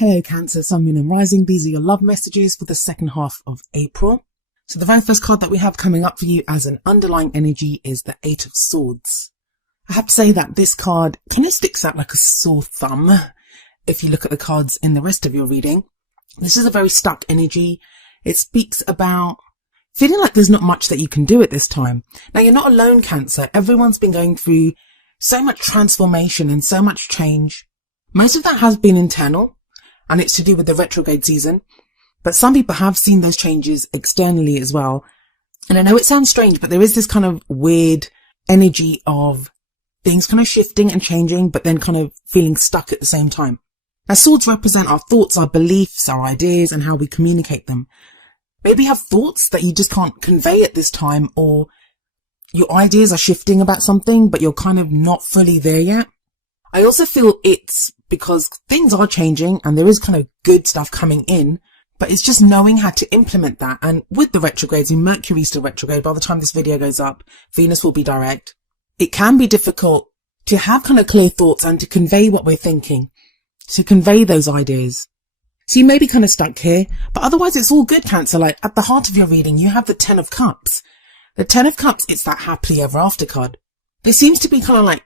Hello Cancer, Sun, Moon and Rising. These are your love messages for the second half of April. So the very first card that we have coming up for you as an underlying energy is the Eight of Swords. I have to say that this card kind of sticks out like a sore thumb if you look at the cards in the rest of your reading. This is a very stuck energy. It speaks about feeling like there's not much that you can do at this time. Now you're not alone, Cancer. Everyone's been going through so much transformation and so much change. Most of that has been internal, and it's to do with the retrograde season. But some people have seen those changes externally as well. And I know it sounds strange, but there is this kind of weird energy of things kind of shifting and changing, but then kind of feeling stuck at the same time. Now, swords represent our thoughts, our beliefs, our ideas, and how we communicate them. Maybe you have thoughts that you just can't convey at this time, or your ideas are shifting about something, but you're kind of not fully there yet. I also feel it's because things are changing and there is kind of good stuff coming in, but it's just knowing how to implement that. And with the retrogrades, Mercury's still retrograde. By the time this video goes up, Venus will be direct. It can be difficult to have kind of clear thoughts and to convey what we're thinking, to convey those ideas. So you may be kind of stuck here, but otherwise it's all good, Cancer. Like at the heart of your reading, you have the Ten of Cups. The Ten of Cups, it's that happily ever after card. There seems to be kind of like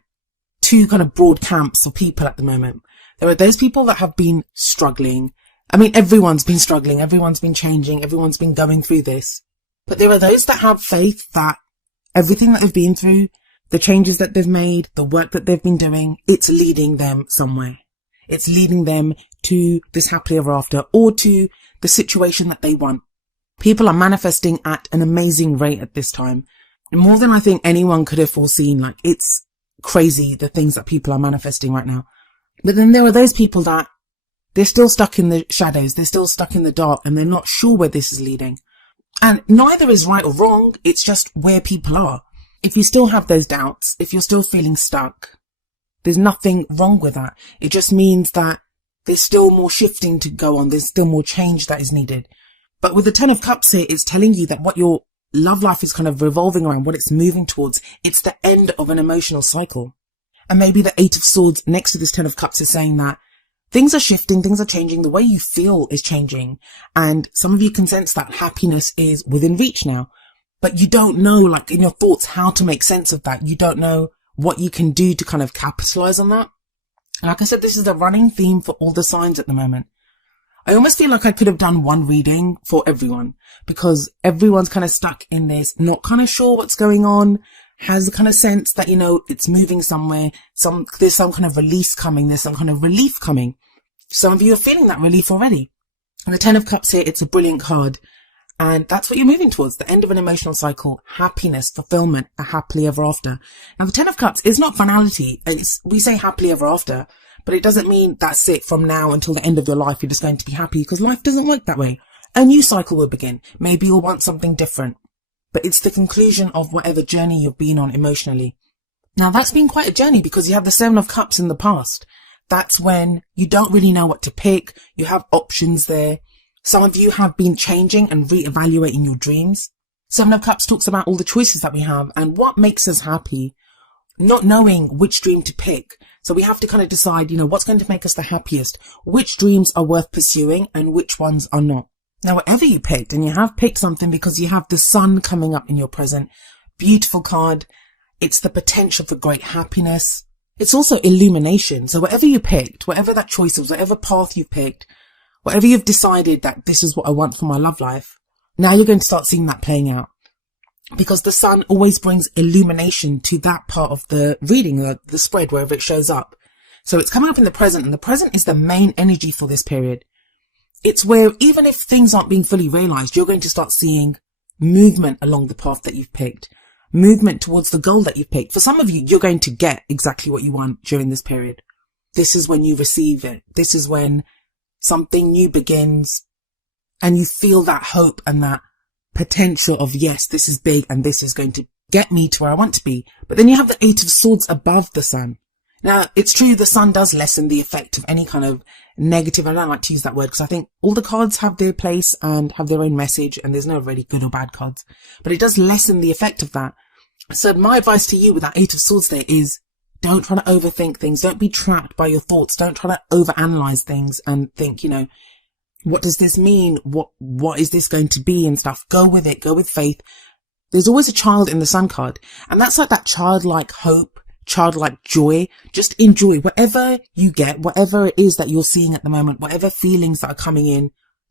two kind of broad camps of people at the moment. There are those people that have been struggling. I mean, everyone's been struggling. Everyone's been changing. Everyone's been going through this. But there are those that have faith that everything that they've been through, the changes that they've made, the work that they've been doing, it's leading them somewhere. It's leading them to this happily ever after, or to the situation that they want. People are manifesting at an amazing rate at this time. More than I think anyone could have foreseen. Like, it's crazy the things that people are manifesting right now. But then there are those people that they're still stuck in the shadows, they're still stuck in the dark, and they're not sure where this is leading. And neither is right or wrong, it's just where people are. If you still have those doubts, if you're still feeling stuck, there's nothing wrong with that. It just means that there's still more shifting to go on, there's still more change that is needed. But with the Ten of Cups here, it's telling you that what your love life is kind of revolving around, what it's moving towards, it's the end of an emotional cycle. And maybe the Eight of Swords next to this Ten of Cups is saying that things are shifting, things are changing, the way you feel is changing. And some of you can sense that happiness is within reach now. But you don't know, like in your thoughts, how to make sense of that. You don't know what you can do to kind of capitalize on that. And like I said, this is the running theme for all the signs at the moment. I almost feel like I could have done one reading for everyone, because everyone's kind of stuck in this, not kind of sure what's going on, has the kind of sense that, you know, it's moving somewhere. There's some kind of release coming. There's some kind of relief coming. Some of you are feeling that relief already. And the Ten of Cups here, it's a brilliant card. And that's what you're moving towards, the end of an emotional cycle, happiness, fulfillment, a happily ever after. Now, the Ten of Cups is not finality. We say happily ever after, but it doesn't mean that's it from now until the end of your life. You're just going to be happy, because life doesn't work that way. A new cycle will begin. Maybe you'll want something different. But it's the conclusion of whatever journey you've been on emotionally. Now, that's been quite a journey, because you have the Seven of Cups in the past. That's when you don't really know what to pick. You have options there. Some of you have been changing and reevaluating your dreams. Seven of Cups talks about all the choices that we have and what makes us happy, not knowing which dream to pick. So we have to kind of decide, you know, what's going to make us the happiest, which dreams are worth pursuing and which ones are not. Now, whatever you picked, and you have picked something because you have the sun coming up in your present, beautiful card. It's the potential for great happiness. It's also illumination. So whatever you picked, whatever that choice was, whatever path you picked, whatever you've decided that this is what I want for my love life, now you're going to start seeing that playing out. Because the sun always brings illumination to that part of the reading, the spread, wherever it shows up. So it's coming up in the present, and the present is the main energy for this period. It's where even if things aren't being fully realized, you're going to start seeing movement along the path that you've picked, movement towards the goal that you've picked. For some of you, you're going to get exactly what you want during this period. This is when you receive it. This is when something new begins and you feel that hope and that potential of, yes, this is big and this is going to get me to where I want to be. But then you have the Eight of Swords above the sun. Now, it's true, the sun does lessen the effect of any kind of negative. I don't like to use that word, because I think all the cards have their place and have their own message, and there's no really good or bad cards. But it does lessen the effect of that. So my advice to you with that Eight of Swords there is Don't try to overthink things. Don't be trapped by your thoughts. Don't try to overanalyze things and think, what does this mean? What is this going to be and stuff? Go with it. Go with faith. There's always a child in the Sun card. And that's like that childlike hope, childlike joy. Just enjoy whatever you get, whatever it is that you're seeing at the moment, whatever feelings that are coming in,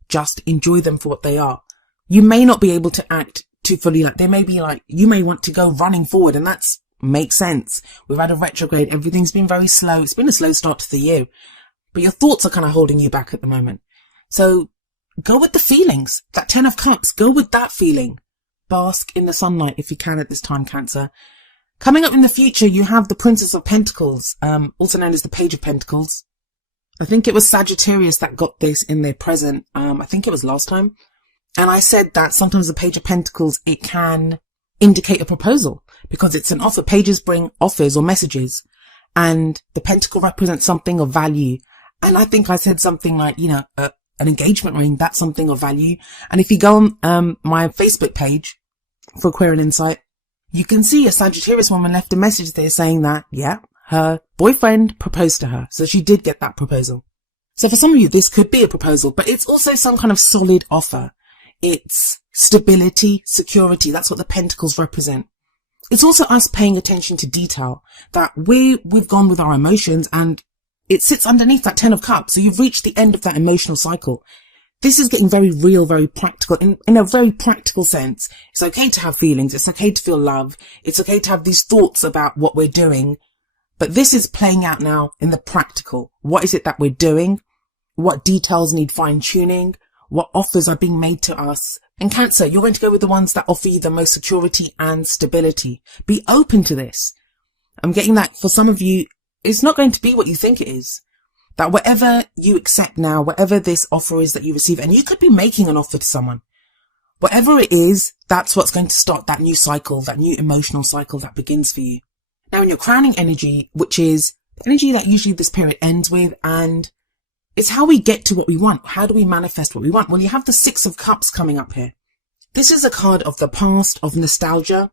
just enjoy them for what they are. You may not be able to act too fully. Like, there may be like, you may want to go running forward, and that's makes sense. We've had a retrograde. Everything's been very slow. It's been a slow start to the year, but your thoughts are kind of holding you back at the moment. So go with the feelings. That 10 of Cups, go with that feeling. Bask in the sunlight if you can at this time, Cancer. Coming up in the future, you have the Princess of Pentacles, also known as the Page of Pentacles. I think it was Sagittarius that got this in their present. I think it was last time. And I said that sometimes the Page of Pentacles, it can indicate a proposal because it's an offer. Pages bring offers or messages, and the pentacle represents something of value. And I think I said something like, an engagement ring, that's something of value. And if you go on my Facebook page for Aquarian Insight, you can see a Sagittarius woman left a message there saying that, her boyfriend proposed to her. So she did get that proposal. So for some of you, this could be a proposal, but it's also some kind of solid offer. It's stability, security. That's what the pentacles represent. It's also us paying attention to detail, that we've gone with our emotions, and it sits underneath that 10 of Cups. So you've reached the end of that emotional cycle. This is getting very real, very practical. In a very practical sense, it's okay to have feelings. It's okay to feel love. It's okay to have these thoughts about what we're doing. But this is playing out now in the practical. What is it that we're doing? What details need fine tuning? What offers are being made to us? And Cancer, you're going to go with the ones that offer you the most security and stability. Be open to this. I'm getting that for some of you, it's not going to be what you think it is. That whatever you accept now, whatever this offer is that you receive, and you could be making an offer to someone, whatever it is, that's what's going to start that new cycle, that new emotional cycle that begins for you. Now in your crowning energy, which is the energy that usually this period ends with, and it's how we get to what we want. How do we manifest what we want? Well, you have the 6 of Cups coming up here. This is a card of the past, of nostalgia.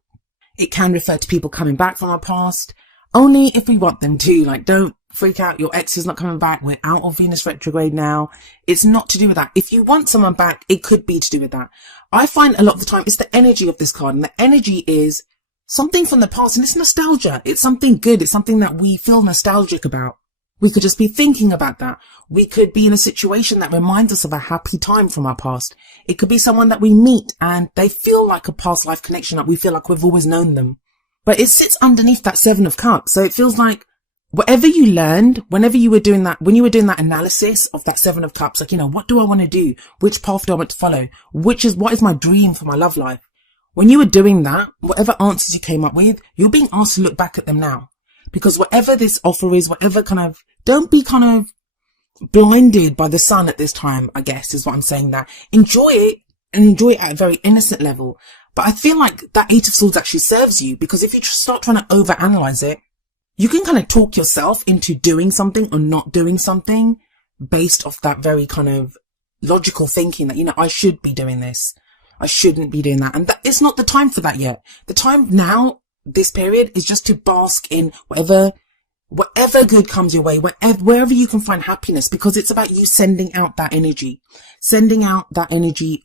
It can refer to people coming back from our past, only if we want them to. Like, don't freak out. Your ex is not coming back. We're out of Venus retrograde now. It's not to do with that. If you want someone back, it could be to do with that. I find a lot of the time it's the energy of this card, and the energy is something from the past, and it's nostalgia. It's something good. It's something that we feel nostalgic about. We could just be thinking about that. We could be in a situation that reminds us of a happy time from our past. It could be someone that we meet and they feel like a past life connection, that we feel like we've always known them. But it sits underneath that 7 of Cups. So it feels like whatever you learned, whenever you were doing that, when you were doing that analysis of that 7 of Cups, like, what do I want to do? Which path do I want to follow? What is my dream for my love life? When you were doing that, whatever answers you came up with, you're being asked to look back at them now. Because whatever this offer is, don't be kind of blinded by the sun at this time, I guess, is what I'm saying. That enjoy it, and enjoy it at a very innocent level. But I feel like that 8 of Swords actually serves you, because if you start trying to overanalyze it, you can kind of talk yourself into doing something or not doing something based off that very kind of logical thinking that, I should be doing this. I shouldn't be doing that. And that it's not the time for that yet. The time now, this period, is just to bask in whatever good comes your way, wherever you can find happiness, because it's about you sending out that energy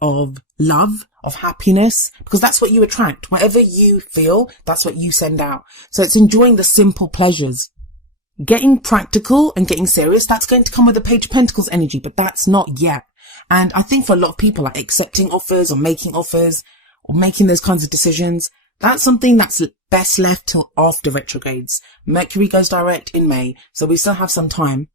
of love, of happiness, because that's what you attract. Whatever you feel, that's what you send out. So it's enjoying the simple pleasures. Getting practical and getting serious, that's going to come with the Page of Pentacles energy, but that's not yet. And I think for a lot of people, like accepting offers or making those kinds of decisions, that's something that's best left till after retrogrades. Mercury goes direct in May, so we still have some time.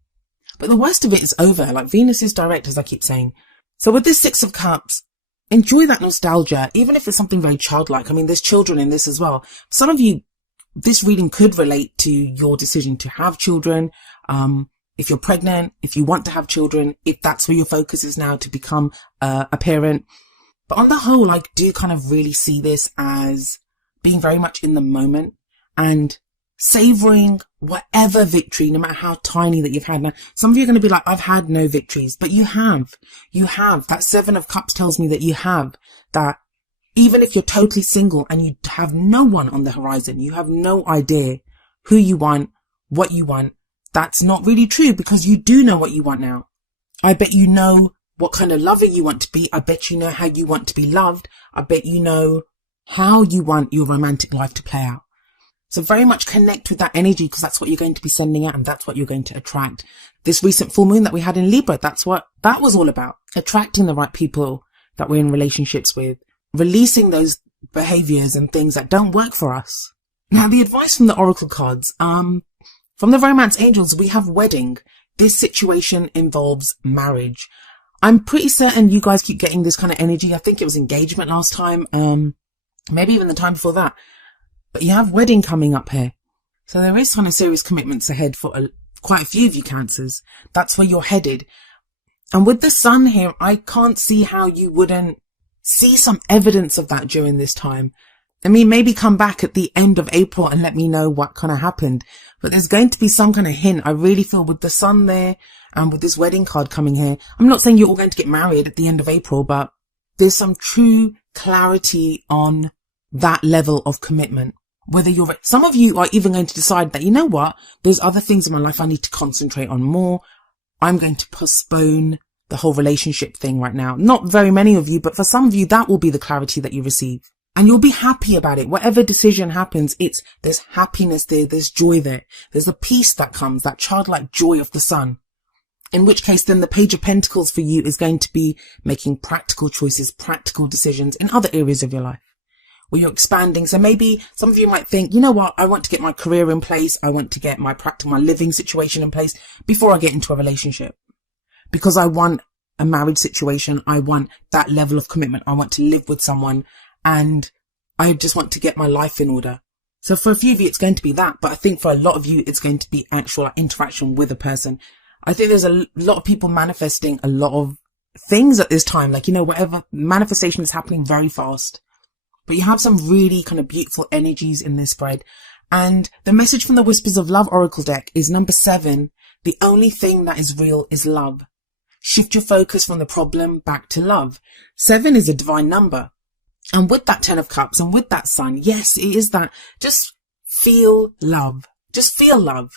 But the worst of it is over. Like, Venus is direct, as I keep saying. So with this 6 of Cups, enjoy that nostalgia, even if it's something very childlike. I mean, there's children in this as well. Some of you, this reading could relate to your decision to have children. If you're pregnant, if you want to have children, if that's where your focus is now, to become a parent. But on the whole, I do kind of really see this as being very much in the moment and savoring whatever victory, no matter how tiny, that you've had. Now, some of you are going to be like, I've had no victories, but you have. That 7 of Cups tells me that you have. That even if you're totally single and you have no one on the horizon, you have no idea who you want, what you want. That's not really true, because you do know what you want now. I bet you know what kind of lover you want to be. I bet you know how you want to be loved. I bet you know how you want your romantic life to play out. So very much connect with that energy, because that's what you're going to be sending out and that's what you're going to attract. This recent full moon that we had in Libra, that's what that was all about. Attracting the right people that we're in relationships with, releasing those behaviors and things that don't work for us. Now, the advice from the Oracle cards, from the Romance Angels, we have wedding. This situation involves marriage. I'm pretty certain you guys keep getting this kind of energy. I think it was engagement last time, maybe even the time before that. But you have wedding coming up here. So there is kind of serious commitments ahead for quite a few of you Cancers. That's where you're headed. And with the sun here, I can't see how you wouldn't see some evidence of that during this time. I mean, maybe come back at the end of April and let me know what kind of happened. But there's going to be some kind of hint. I really feel with the sun there and with this wedding card coming here. I'm not saying you're all going to get married at the end of April, but there's some true clarity on that level of commitment. Whether some of you are even going to decide that, you know what, there's other things in my life I need to concentrate on more. I'm going to postpone the whole relationship thing right now. Not very many of you, but for some of you, that will be the clarity that you receive. And you'll be happy about it. Whatever decision happens, there's happiness there, there's joy there. There's a peace that comes, that childlike joy of the sun. In which case, then the Page of Pentacles for you is going to be making practical choices, practical decisions in other areas of your life where you're expanding. So maybe some of you might think, you know what, I want to get my career in place. I want to get my living situation in place before I get into a relationship, because I want a marriage situation. I want that level of commitment. I want to live with someone, and I just want to get my life in order. So for a few of you, it's going to be that. But I think for a lot of you, it's going to be actual interaction with a person. I think there's a lot of people manifesting a lot of things at this time. Like, you know, whatever manifestation is happening very fast. But you have some really kind of beautiful energies in this spread. And the message from the Whispers of Love Oracle deck is number 7. The only thing that is real is love. Shift your focus from the problem back to love. 7 is a divine number. And with that 10 of Cups and with that sun, yes, it is that. Just feel love. Just feel love.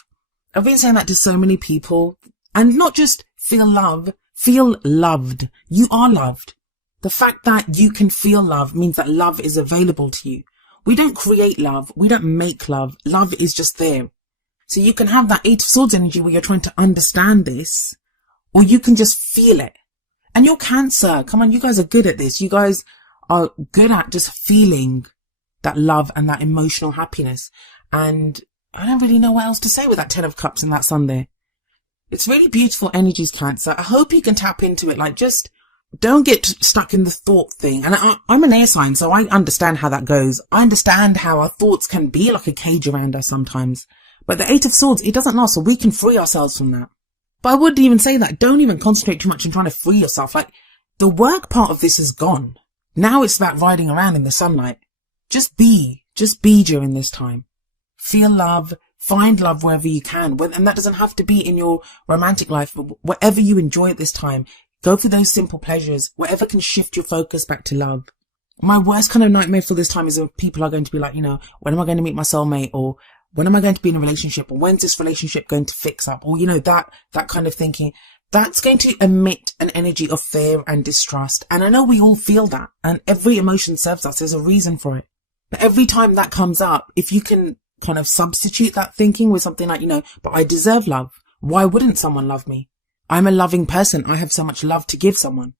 I've been saying that to so many people. And not just feel love, feel loved. You are loved. The fact that you can feel love means that love is available to you. We don't create love. We don't make love. Love is just there. So you can have that 8 of Swords energy where you're trying to understand this, or you can just feel it. And you're Cancer. Come on, you guys are good at this. You guys are good at just feeling that love and that emotional happiness. And I don't really know what else to say with that 10 of Cups and that sun there. It's really beautiful energies, Cancer. I hope you can tap into it. Like, just don't get stuck in the thought thing. And I'm an air sign, so I understand how that goes. I understand how our thoughts can be like a cage around us sometimes. But the 8 of Swords, it doesn't last, so we can free ourselves from that. But I would even say that don't even concentrate too much on trying to free yourself. Like, the work part of this is gone. Now it's about riding around in the sunlight. Just be during this time. Feel love, find love wherever you can. And that doesn't have to be in your romantic life, but whatever you enjoy at this time. Go for those simple pleasures, whatever can shift your focus back to love. My worst kind of nightmare for this time is when people are going to be like, you know, when am I going to meet my soulmate? Or when am I going to be in a relationship? Or when's this relationship going to fix up? Or, you know, that kind of thinking. That's going to emit an energy of fear and distrust. And I know we all feel that. And every emotion serves us. There's a reason for it. But every time that comes up, if you can kind of substitute that thinking with something like, you know, but I deserve love. Why wouldn't someone love me? I'm a loving person. I have so much love to give someone.